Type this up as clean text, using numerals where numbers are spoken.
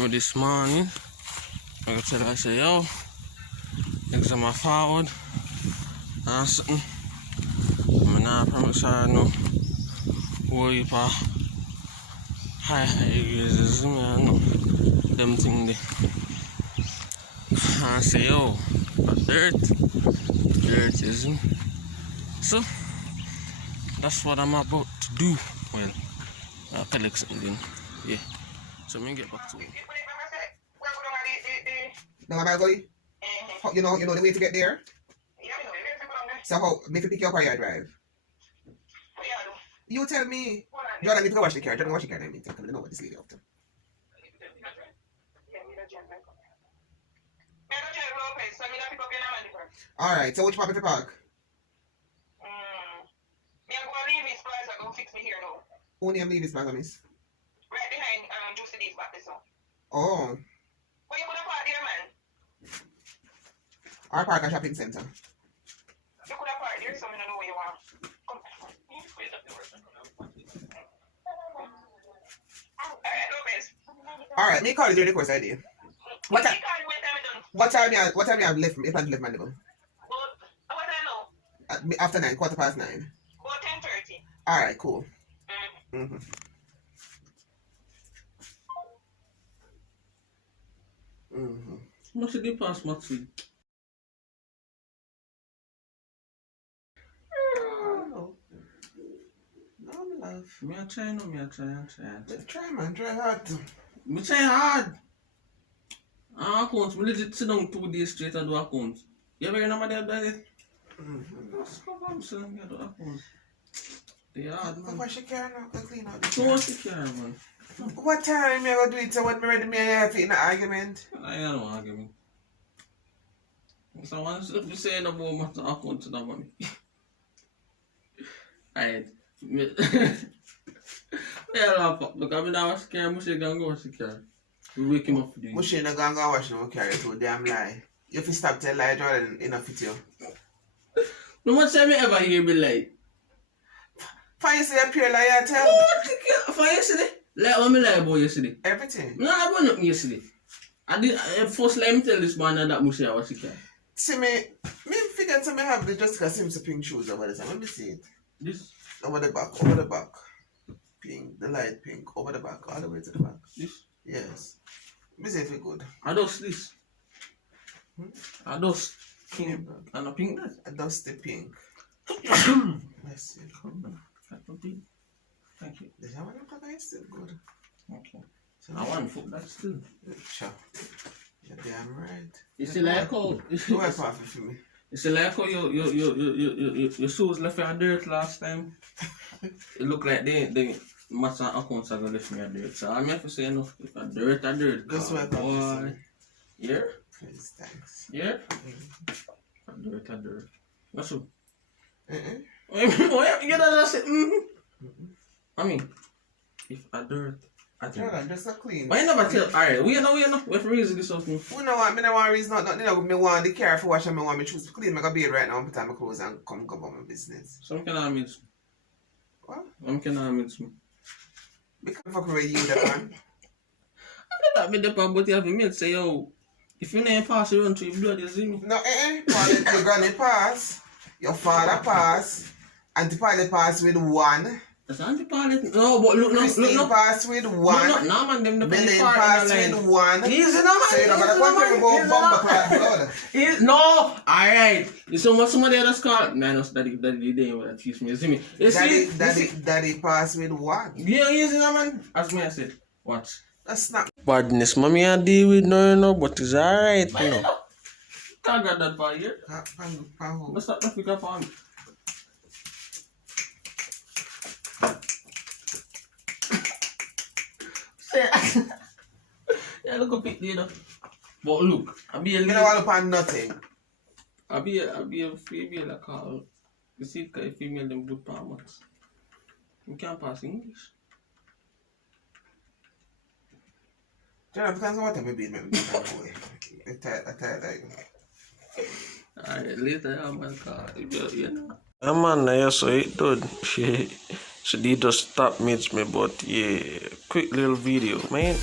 call me this morning. I go tell her, I say, yo, exam my forward. And something. I'm not promise her no worry for high grades, man. No. Them thing there. I say, yo, dirt is me. So, that's what I'm about to do. Well, I'll collect something. Yeah. So, I'm going to get back to it. Now, am I going? You know the way to get there? So, how? Me to pick you up or you drive? You tell me. Jordan, need to go wash the car. Jordan, wash the car. I mean, tell me know what this lady up to. Alright, so which part of the park? Me I'm going to leave this place and go fix me here now. Who name leave this plaza, miss? Right behind Juicy D's back this one. Oh. Where you gonna park there, man? Our park a shopping center. You could have parked there, so I don't know where you want. Come. Alright, Lopez. Alright, me call you during the course ID. What time? What time you have left? You plan to leave Mandeville? What I know? After 9, 9:15. About 10:30. Alright, cool. Mm-hmm. Mm-hmm. What's the difference, Maxi? No, love. Me a try. Let's try, man. Try hard. Me try hard. Accounts, me legit sit down 2 days straight and do accounts. You ever hear nobody have done it? That's problem, sir. You do accounts. They hard, man. Wash your car now. Go clean out the So car. what's the car, man? What time you gonna do it so when me ready me have it in an argument? I don't argue me. So once you say no more matter account to the money. Alright. Yeah, laugh up. Look, I mean, I was scared. Mushy gonna go wash the car. We wake him up for the Mushy no gonna go wash no car. It's a damn lie. You fi stop tell lie, Jordan, enough with you. No much time you ever hear me lie. For you say a pure lie, I tell. What? For yesterday? Like what me lie about yesterday? Everything. No, I about nothing yesterday. I first let me tell this man that Mushy I was the car. See me figure to me have the Jessica Simpson pink shoes over the time. Let me see it. This? Over the back. Pink, the light pink, over the back, all the way to the back. This? Yes. Let me see if it good. I dust this. I dust pink. And a pink that. A dusty pink. Let's see. Thank you. The one is still good. Okay. So I want foot that still. Sure. You're damn right. You see like how You went perfect for me. you see like how your shoes left your dirt last time. It look like they master accounts are gonna lift me a dirt. So I'm have to say enough if a dirt. Just went boy. Yeah? Please, thanks. Yeah? A dirt. What's up? Uh-uh. You know that's it. I mean, if a dirt. Jordan, just a clean. Why you never tell? Alright, we know. What reason this something? You know what? I don't want reason not. You know, me want the car for wash and me want me choose to clean. I got beard right now. Put on my clothes and come go about my business. Some can I meet. What? Some can I meet me. Because fuck with you, that man. I don't know but you have a mate say, yo, if you ain't pass, you run through your blood, you see me. No, your granny pass, your father pass, Auntie Polly pass with 1. That's anti-pilot. No, but look. Christine pass with 1. No, man, them the Billy pass with 1. Easy, no, man. So you know, but I want to go bumper clap blood. No, alright. You saw what somebody else called? Man, that's daddy didn't want to teach me. You see me? You see? Daddy pass with 1. Yeah, easy, no, man. As me I said, watch. That's not. Badness, mommy, I deal with no, but it's alright, you know. Can't get that by here. Let's start to pick up on. Yeah, look up it, you know. But look, I be a You don't want to find nothing. I be a female like call. You see, a female them good palms. You can't pass English. Jordan, because what time be me boy? I tired like. Alright, later I'm gonna call you know. Yeah, man, yeah, so it did. So they just stop meets me, but yeah, quick little video, man.